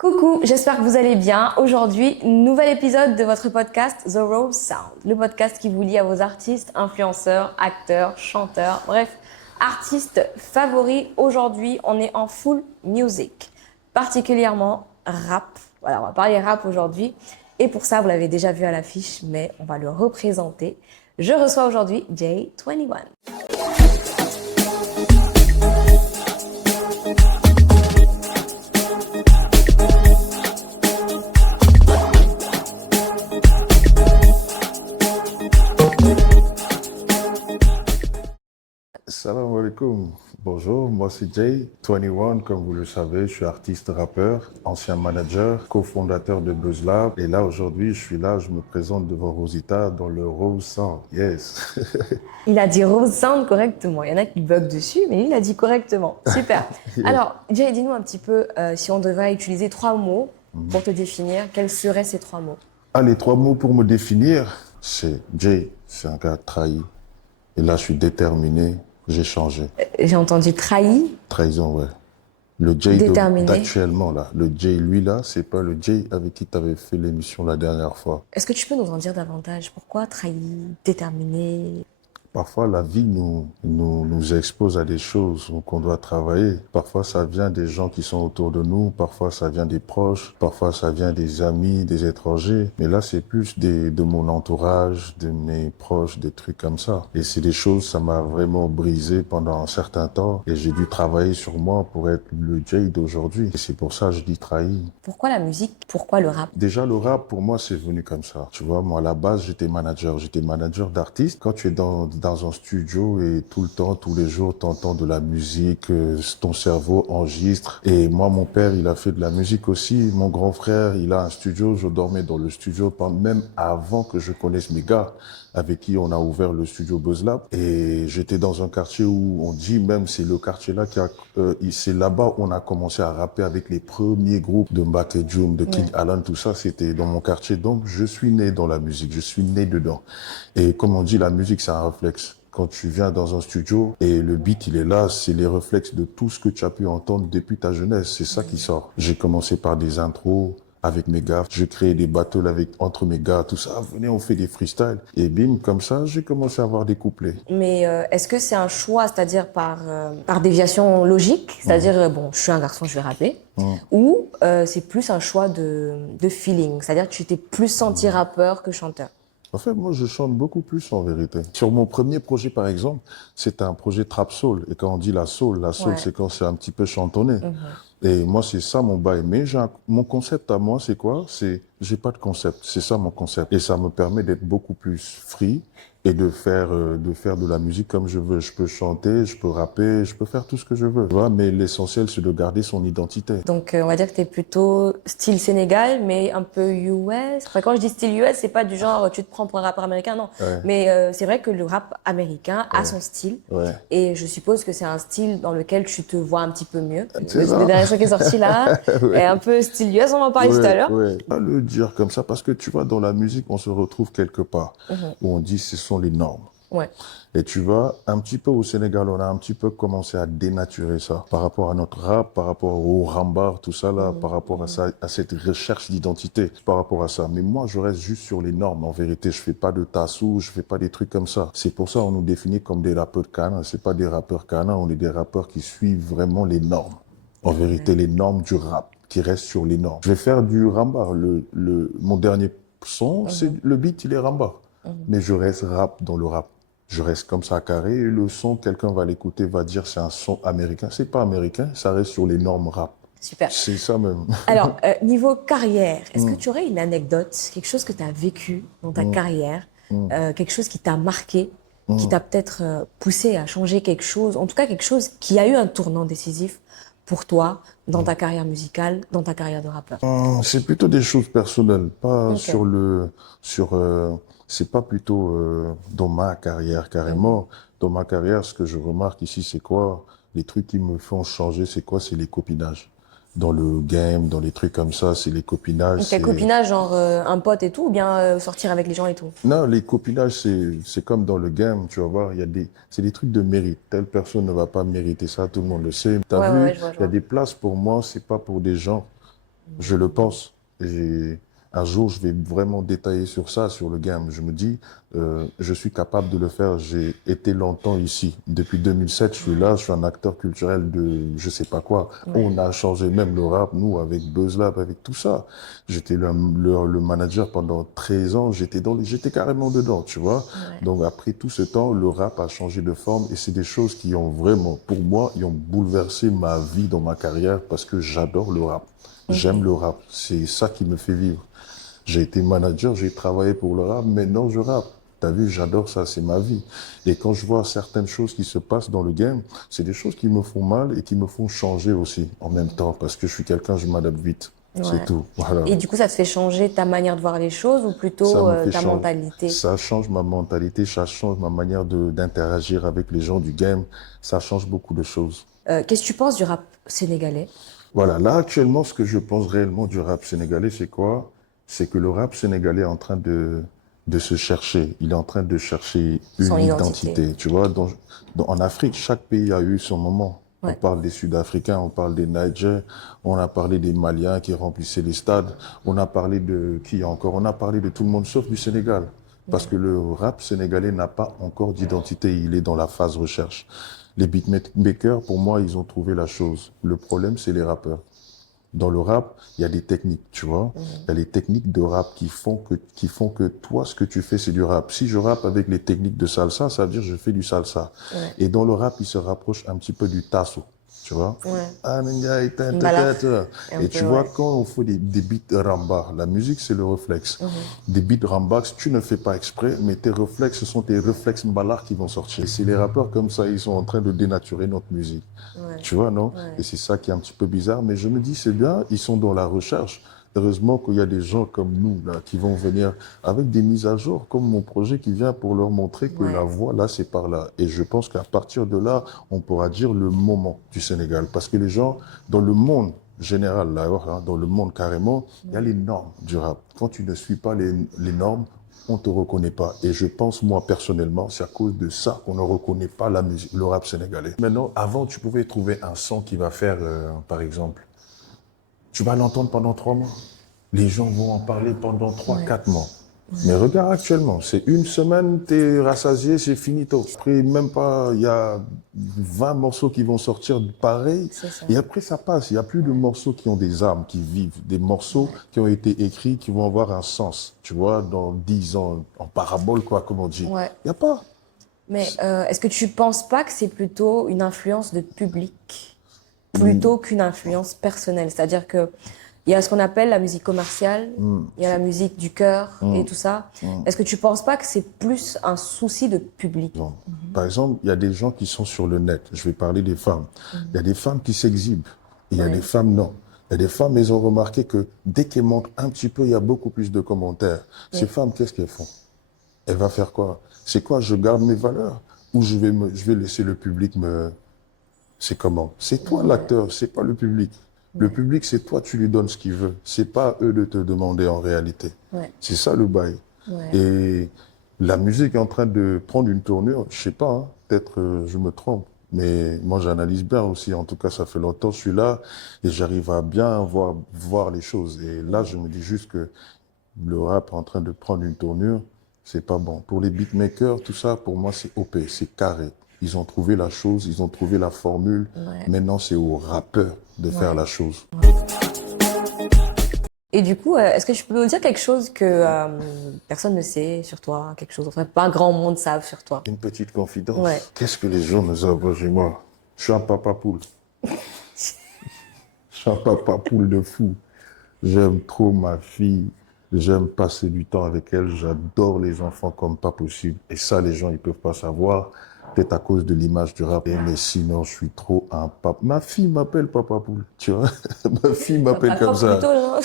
Coucou, j'espère que vous allez bien. Aujourd'hui, nouvel épisode de votre podcast The Raw Sound, le podcast qui vous lie à vos artistes, influenceurs, acteurs, chanteurs, bref, artistes favoris. Aujourd'hui, on est en full music, particulièrement rap. Voilà, on va parler rap aujourd'hui. Et pour ça, vous l'avez déjà vu à l'affiche, mais on va le représenter. Je reçois aujourd'hui J21. Salam alaikum. Bonjour, moi c'est Jay21, comme vous le savez, je suis artiste rappeur, ancien manager, cofondateur de BuzzLab. Et là aujourd'hui, je suis là, je me présente devant Rosita dans le Raw Sound. Yes. Il a dit Rose Sound correctement. Il y en a qui bug dessus, mais il a dit correctement. Super. Alors, Jay, dis-nous un petit peu, si on devrait utiliser 3 mots pour te définir, quels seraient ces 3 mots? Ah, les 3 mots pour me définir, c'est Jay, c'est un gars trahi. Et là, je suis déterminé, j'ai changé. J'ai entendu trahi, Trahison, ouais. Le Jay déterminé. d'actuellement, là. Le Jay, lui, là, c'est pas le Jay avec qui tu avais fait l'émission la dernière fois. Est-ce que tu peux nous en dire davantage? Pourquoi trahi, déterminé? Parfois, la vie nous expose à des choses qu'on doit travailler. Parfois, ça vient des gens qui sont autour de nous. Parfois, ça vient des proches. Parfois, ça vient des amis, des étrangers. Mais là, c'est plus de mon entourage, de mes proches, des trucs comme ça. Et c'est des choses, ça m'a vraiment brisé pendant un certain temps. Et j'ai dû travailler sur moi pour être le Jay d'aujourd'hui. Et c'est pour ça que je dis trahi. Pourquoi la musique? Pourquoi le rap? Déjà, le rap, pour moi, c'est venu comme ça. Tu vois, moi, à la base, j'étais manager. J'étais manager d'artistes. Quand tu es dans un studio et tout le temps, tous les jours, t'entends de la musique, ton cerveau enregistre. Et moi, mon père, il a fait de la musique aussi. Mon grand frère, il a un studio. Je dormais dans le studio, même avant que je connaisse mes gars avec qui on a ouvert le studio BuzzLab. Et j'étais dans un quartier où on dit même, c'est le quartier là c'est là-bas où on a commencé à rapper avec les premiers groupes de Mbacké Djoum, de Kid Alan, tout ça, c'était dans mon quartier. Donc, je suis né dans la musique, je suis né dedans. Et comme on dit, la musique, c'est un réflexe. Quand tu viens dans un studio et le beat, il est là, c'est les réflexes de tout ce que tu as pu entendre depuis ta jeunesse. C'est ça qui sort. J'ai commencé par des intros avec mes gars. Je créais des battles entre mes gars, tout ça. Venez, on fait des freestyles. Et bim, comme ça, j'ai commencé à avoir des couplets. Mais est-ce que c'est un choix, c'est-à-dire par déviation logique, c'est-à-dire, bon, je suis un garçon, je vais rapper, ou c'est plus un choix de feeling, c'est-à-dire que tu t'es plus senti rappeur que chanteur? En fait, moi, je chante beaucoup plus en vérité. Sur mon premier projet, par exemple, c'était un projet trap soul. Et quand on dit la soul, Ouais. c'est quand c'est un petit peu chantonné. Et moi, c'est ça mon bail. Mais mon concept à moi, c'est quoi? J'ai pas de concept. C'est ça mon concept. Et ça me permet d'être beaucoup plus free et de faire de la musique comme je veux. Je peux chanter, je peux rapper, je peux faire tout ce que je veux. Tu vois, mais l'essentiel, c'est de garder son identité. Donc, on va dire que t'es plutôt style Sénégal, mais un peu US. Enfin, quand je dis style US, c'est pas du genre tu te prends pour un rappeur américain, non. Ouais. Mais c'est vrai que le rap américain a son style. Ouais. Et je suppose que c'est un style dans lequel tu te vois un petit peu mieux. C'est Le ça. dernier son qui est sorti là est un peu style US, on en parlait tout à l'heure. Ouais. Pas le dire comme ça parce que tu vois, dans la musique, on se retrouve quelque part où on dit ce sont les normes. Ouais. Et tu vois, un petit peu au Sénégal, on a un petit peu commencé à dénaturer ça par rapport à notre rap, par rapport au rambar, tout ça là, par rapport à ça, à cette recherche d'identité, par rapport à ça. Mais moi, je reste juste sur les normes. En vérité, je fais pas de tassou, je fais pas des trucs comme ça. C'est pour ça qu'on nous définit comme des rappeurs canins. C'est pas des rappeurs canins, on est des rappeurs qui suivent vraiment les normes. En vérité, les normes du rap, qui restent sur les normes. Je vais faire du rambar. Mon dernier son, c'est le beat, il est rambar. Mais je reste rap dans le rap. Je reste comme ça carré et le son, quelqu'un va l'écouter, va dire c'est un son américain. C'est pas américain, ça reste sur les normes rap. Super. C'est ça même. Alors, niveau carrière, est-ce que tu aurais une anecdote, quelque chose que tu as vécu dans ta carrière, quelque chose qui t'a marqué, qui t'a peut-être poussé à changer quelque chose, en tout cas quelque chose qui a eu un tournant décisif pour toi dans ta carrière musicale, dans ta carrière de rappeur? C'est plutôt des choses personnelles, pas Ok. c'est pas plutôt dans ma carrière carrément. Dans ma carrière, ce que je remarque ici, c'est quoi? Les trucs qui me font changer, c'est quoi? C'est les copinages. Dans le game, dans les trucs comme ça, c'est les copinages. Donc, quel copinage, genre un pote et tout, ou bien sortir avec les gens et tout? Non, les copinages, c'est comme dans le game, tu vas voir, c'est des trucs de mérite. Telle personne ne va pas mériter ça, tout le monde le sait. T'as Ouais, vu, je vois, je il y a vois. des places pour moi, c'est pas pour des gens Je le pense. Et un jour, je vais vraiment détailler sur ça, sur le game. Je me dis, je suis capable de le faire. J'ai été longtemps ici. Depuis 2007, je suis là. Je suis un acteur culturel de je sais pas quoi. Ouais. On a changé même le rap, nous, avec BuzzLab, avec tout ça. J'étais le manager pendant 13 ans. J'étais carrément dedans, tu vois. Ouais. Donc, après tout ce temps, le rap a changé de forme et c'est des choses qui ont vraiment, pour moi, ils ont bouleversé ma vie dans ma carrière parce que j'adore le rap. J'aime le rap. C'est ça qui me fait vivre. J'ai été manager, j'ai travaillé pour le rap, maintenant je rappe. T'as vu, j'adore ça, c'est ma vie. Et quand je vois certaines choses qui se passent dans le game, c'est des choses qui me font mal et qui me font changer aussi en même temps, parce que je suis quelqu'un, je m'adapte vite. C'est Ouais. tout, voilà. Et du coup, ça te fait changer ta manière de voir les choses ou Ça plutôt me fait ta changer. mentalité? Ça change ma mentalité, ça change ma manière d'interagir avec les gens du game. Ça change beaucoup de choses. Qu'est-ce que tu penses du rap sénégalais? Voilà, là actuellement, ce que je pense réellement du rap sénégalais, c'est quoi? C'est que le rap sénégalais est en train de se chercher. Il est en train de chercher Son une identité. identité. Tu vois, en Afrique, chaque pays a eu son moment. On Ouais. parle des Sud-Africains, on parle des Niger, on a parlé des Maliens qui remplissaient les stades, on a parlé de qui encore? On a parlé de tout le monde sauf du Sénégal. Parce que le rap sénégalais n'a pas encore d'identité, il est dans la phase recherche. Les beatmakers, pour moi, ils ont trouvé la chose. Le problème, c'est les rappeurs. Dans le rap, il y a des techniques, tu vois. Il y a les techniques de rap qui font que toi, ce que tu fais, c'est du rap. Si je rappe avec les techniques de salsa, ça veut dire que je fais du salsa. Ouais. Et dans le rap, il se rapproche un petit peu du tasso, tu vois. Ouais. Et Un tu peu, vois, ouais. quand on fait des beats ramba, la musique, c'est le réflexe. Des beats ramba, tu ne fais pas exprès, mais tes réflexes, ce sont tes réflexes mbalar qui vont sortir. Et c'est les rappeurs comme ça, ils sont en train de dénaturer notre musique. Ouais. Tu vois, non? Ouais. Et c'est ça qui est un petit peu bizarre, mais je me dis, c'est bien, ils sont dans la recherche. Heureusement qu'il y a des gens comme nous, là, qui vont venir avec des mises à jour, comme mon projet qui vient pour leur montrer que Ouais. la voie, là, c'est par là. Et je pense qu'à partir de là, on pourra dire le moment du Sénégal. Parce que les gens, dans le monde général, là, hein, dans le monde carrément, il y a les normes du rap. Quand tu ne suis pas les normes, on te reconnaît pas. Et je pense, moi, personnellement, c'est à cause de ça qu'on ne reconnaît pas la musique, le rap sénégalais. Maintenant, avant, tu pouvais trouver un son qui va faire, par exemple, tu vas l'entendre pendant 3 mois. Les gens vont en parler pendant 3, 4 mois. Mais regarde actuellement, c'est une semaine, t'es rassasié, c'est finito. Après, même pas, il y a 20 morceaux qui vont sortir pareil. C'est ça. Et après, ça passe. Il n'y a plus de morceaux qui ont des âmes, qui vivent. Des morceaux qui ont été écrits, qui vont avoir un sens. Tu vois, dans 10 ans, en parabole, quoi, comme on dit. Ouais. Il n'y a pas. Mais est-ce que tu penses pas que c'est plutôt une influence de public plutôt qu'une influence personnelle? C'est-à-dire que il y a ce qu'on appelle la musique commerciale, il y a la musique du cœur et tout ça. Est-ce que tu penses pas que c'est plus un souci de public? Non. Par exemple, il y a des gens qui sont sur le net. Je vais parler des femmes. Il y a des femmes qui s'exhibent. Et il y a Ouais. des femmes, non. Il y a des femmes, elles ont remarqué que dès qu'elles montrent un petit peu, il y a beaucoup plus de commentaires. Ces femmes, qu'est-ce qu'elles font? Elles vont faire quoi? C'est quoi? Je garde mes valeurs? Ou je vais laisser le public me... C'est comment? C'est toi l'acteur, c'est pas le public. Le public, c'est toi, tu lui donnes ce qu'il veut. C'est pas eux de te demander en réalité. Ouais. C'est ça le bail. Ouais. Et la musique est en train de prendre une tournure, je sais pas, hein, peut-être je me trompe, mais moi j'analyse bien aussi. En tout cas, ça fait longtemps que je suis là et j'arrive à bien voir les choses. Et là, je me dis juste que le rap est en train de prendre une tournure, c'est pas bon. Pour les beatmakers, tout ça, pour moi, c'est OP, c'est carré. Ils ont trouvé la chose, ils ont trouvé la formule. Ouais. Maintenant, c'est aux rappeurs de faire la chose. Et du coup, est-ce que tu peux nous dire quelque chose que personne ne sait sur toi, quelque chose, enfin, pas un grand monde savent sur toi? Une petite confidence. Ouais. Qu'est-ce que les gens ne savent pas chez moi? Je suis un papa poule. Je suis un papa poule de fou. J'aime trop ma fille. J'aime passer du temps avec elle. J'adore les enfants comme pas possible. Et ça, les gens, ils peuvent pas savoir. Peut-être à cause de l'image du rap. Mais sinon, je suis trop un papa. Ma fille m'appelle papa poule. Tu vois? Ma fille m'appelle comme ça. Plutôt, non?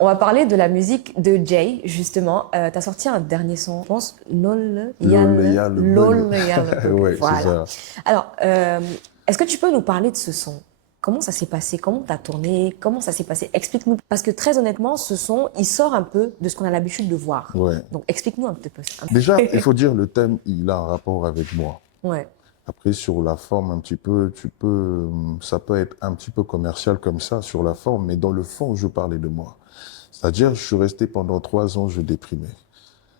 On va parler de la musique de Jay, justement. Tu as sorti un dernier son, je pense, Lol Yal. Lol Yal. Ouais, Voilà. c'est ça. Alors, est-ce que tu peux nous parler de ce son? Comment ça s'est passé? Comment t'as tourné? Comment ça s'est passé? Explique-nous. Parce que très honnêtement, ce son, il sort un peu de ce qu'on a l'habitude de voir. Ouais. Donc, explique-nous un petit peu. Déjà, il faut dire le thème, il a un rapport avec moi. Ouais. Après, sur la forme, un petit peu, ça peut être un petit peu commercial comme ça, sur la forme, mais dans le fond, je parlais de moi. C'est-à-dire, je suis resté pendant 3 ans, je déprimais.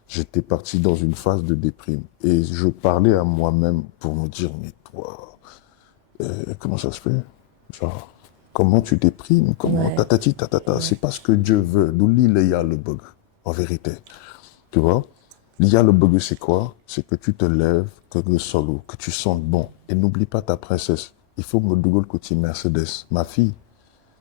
J'étais parti dans une phase de déprime. Et je parlais à moi-même pour me dire, mais toi, comment ça se fait? Genre, comment tu déprimes? Comment Ouais, tatati tatata? ouais. C'est pas ce que Dieu veut. D'où il y a le bug, en vérité. Tu vois? Il y a le bug, c'est quoi? C'est que tu te lèves, que le solo, que tu sentes bon. Et n'oublie pas ta princesse. Il faut me double côté Mercedes, ma fille.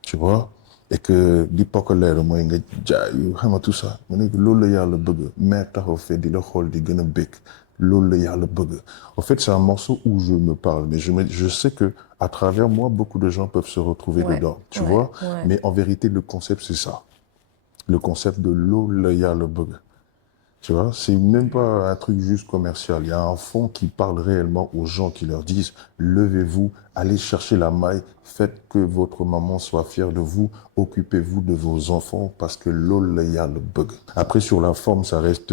Tu vois? Et que di pas que l'air, moi, nga jaay, xam nga tout ça. Ma ne loolu la yàlla bëgg. Mais taxaw fee di la xool di gën a bëgg. Loolu la yàlla bëgg. En fait, c'est un morceau où je me parle, mais je sais que à travers moi, beaucoup de gens peuvent se retrouver Ouais, dedans. Tu ouais, vois? ouais. Mais en vérité, le concept, c'est ça. Le concept de loolu la yàlla bëgg. Tu vois, c'est même pas un truc juste commercial. Il y a un fond qui parle réellement aux gens, qui leur disent, levez-vous, allez chercher la maille, faites que votre maman soit fière de vous, occupez-vous de vos enfants parce que lol, il y a le bug. Après, sur la forme, ça reste,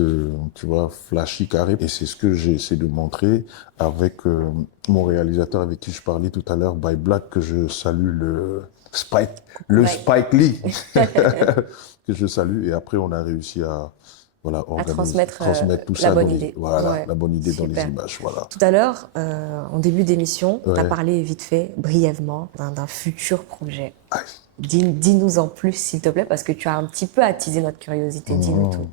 tu vois, flashy, carré. Et c'est ce que j'ai essayé de montrer avec mon réalisateur avec qui je parlais tout à l'heure, By Black, que je salue le Ouais. Spike Lee, que je salue. Et après, on a réussi à voilà, À organise, transmettre transmettre tout la ça dans bonne les, idée. voilà, Ouais, la bonne idée dans les super. images, voilà. Tout à l'heure, en début d'émission, tu as Ouais. parlé vite fait, brièvement, d'un futur projet. Aïe. Dis-nous en plus, s'il te plaît, parce que tu as un petit peu attisé notre curiosité. Dis-nous tout.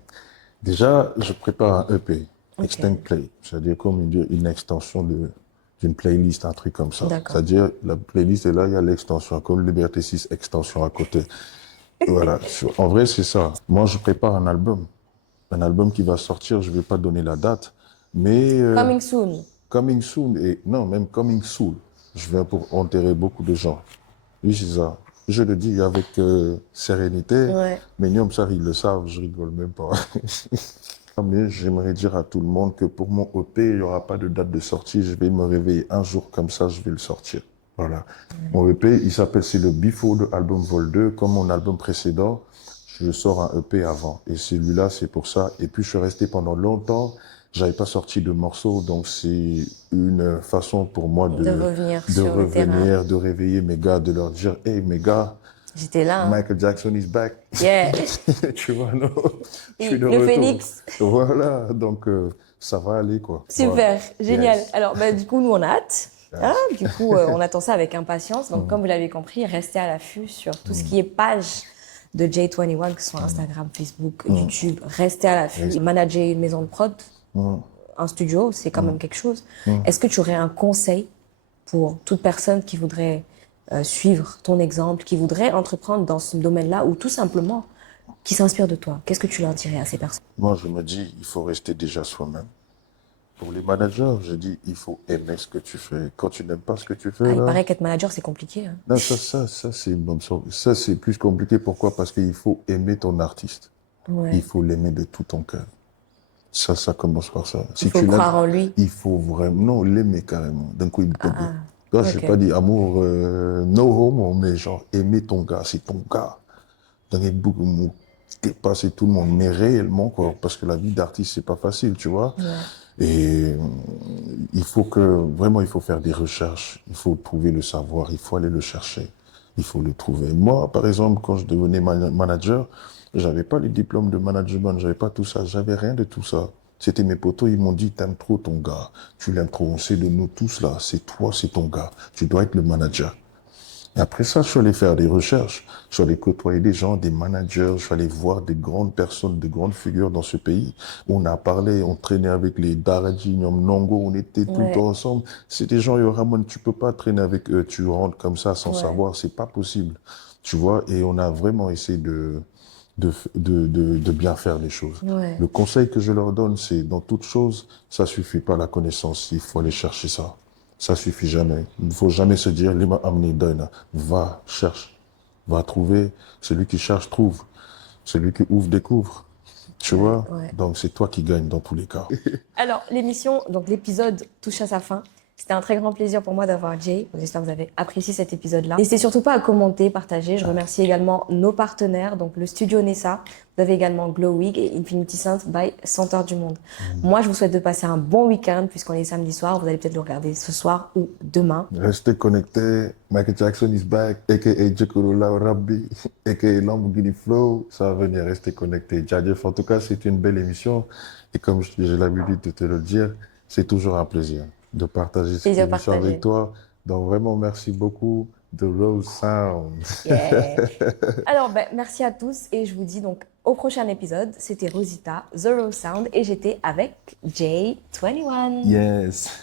Déjà, je prépare un EP, Ok, Extend Play, c'est-à-dire comme une extension d'une playlist, un truc comme ça. d'accord. C'est-à-dire, la playlist est là, il y a l'extension, comme Liberté 6 extension à côté. Voilà. En vrai, c'est ça. Moi, je prépare un album. Un album qui va sortir, je vais pas donner la date, mais Coming soon. coming soon, et non, même coming soon. Je viens pour enterrer beaucoup de gens. Oui, c'est ça. Je le dis avec sérénité, Ouais. mais Nyom ça, ils le savent, je rigole même pas. Mais j'aimerais dire à tout le monde que pour mon EP, il n'y aura pas de date de sortie. Je vais me réveiller un jour comme ça, je vais le sortir. Voilà. Mon EP, il s'appelle, c'est le Before de Album Vol 2. Comme mon album précédent, je sors un EP avant. Et celui-là, c'est pour ça. Et puis, je suis resté pendant longtemps. J'avais pas sorti de morceaux. Donc, c'est une façon pour moi De revenir de sur le terrain. revenir, de réveiller mes gars, de leur dire, hey, mes gars, J'étais là, hein. Michael Jackson is back. Yeah. Tu vois, non? Je suis de Le retour. phénix. Voilà, donc ça va aller, quoi. Super, Voilà. génial. Yes. Alors, bah, du coup, nous, on a hâte. Hein, Yes. du coup, on attend ça avec impatience. Donc, comme vous l'avez compris, restez à l'affût sur tout ce qui est page de J21, que ce soit Instagram, Facebook, YouTube. Restez à l'affût. Yes. Manager une maison de prod, Mm. un studio, c'est quand même quelque chose. Est-ce que tu aurais un conseil pour toute personne qui voudrait suivre ton exemple, qui voudrait entreprendre dans ce domaine-là ou tout simplement qui s'inspire de toi? Qu'est-ce que tu leur dirais à ces personnes? Moi, je me dis, il faut rester déjà soi-même. Pour les managers, je dis, il faut aimer ce que tu fais. Quand tu n'aimes pas ce que tu fais, Ah, il là, paraît qu'être manager, c'est compliqué, hein. non, ça, c'est une bonne chose. Ça, c'est plus compliqué. Pourquoi? Parce qu'il faut aimer ton artiste. Ouais. Il faut l'aimer de tout ton cœur. Ça commence par ça. Il faut croire en lui. il faut vraiment, non, l'aimer carrément. D'un coup, il peut Ah, Là, ok. j'ai pas dit amour, no homo, mais genre, aimer ton gars, c'est ton gars. Dans les boucles, dépasser tout le monde, mais réellement, quoi, parce que la vie d'artiste, c'est pas facile, tu vois. Et il faut vraiment, il faut faire des recherches, il faut trouver le savoir, il faut aller le chercher, il faut le trouver. Moi, par exemple, quand je devenais manager, j'avais pas les diplômes de management, j'avais pas tout ça, j'avais rien de tout ça. C'était mes potos, ils m'ont dit, t'aimes trop ton gars, tu l'aimes trop, on sait de nous tous là, c'est toi, c'est ton gars, tu dois être le manager. Et après ça, je suis allé faire des recherches, je suis allé côtoyer des gens, des managers, je suis allé voir des grandes personnes, de grandes figures dans ce pays. On a parlé, on traînait avec les Daraji, Nyom Nongo, on était tout le Ouais. temps ensemble. C'est des gens, yo, Ramon, tu peux pas traîner avec eux, tu rentres comme ça sans Ouais. savoir, c'est pas possible. Tu vois, et on a vraiment essayé de bien faire les choses. Ouais. Le conseil que je leur donne, c'est dans toute chose, ça suffit pas la connaissance, il faut aller chercher ça. Ça suffit jamais. Il ne faut jamais se dire, Lima Amni Doina. Va, cherche. Va trouver. Celui qui cherche, trouve. Celui qui ouvre, découvre. Tu vois? ouais. Donc, c'est toi qui gagnes dans tous les cas. Alors, l'émission, donc l'épisode touche à sa fin. C'était un très grand plaisir pour moi d'avoir Jay. J'espère que vous avez apprécié cet épisode-là. N'hésitez surtout pas à commenter, partager. Je remercie également nos partenaires, donc le studio Nessa. Vous avez également Glow Wig et Infinity Scent by Senteur du Monde. Moi, je vous souhaite de passer un bon week-end puisqu'on est samedi soir. Vous allez peut-être le regarder ce soir ou demain. Restez connectés. Michael Jackson is back, a.k.a. Jekorula Rabbi, a.k.a. Lamborghini Flow. Ça va venir, restez connectés. Djadjef, en tout cas, c'est une belle émission. Et comme j'ai l'habitude de te le dire, c'est toujours un plaisir de partager cette Plaisir émission partagé. avec toi. Donc vraiment, merci beaucoup. The Rose Sound. Yeah. Alors, merci à tous et je vous dis donc au prochain épisode. C'était Rosita, The Rose Sound et j'étais avec Jay21. Yes.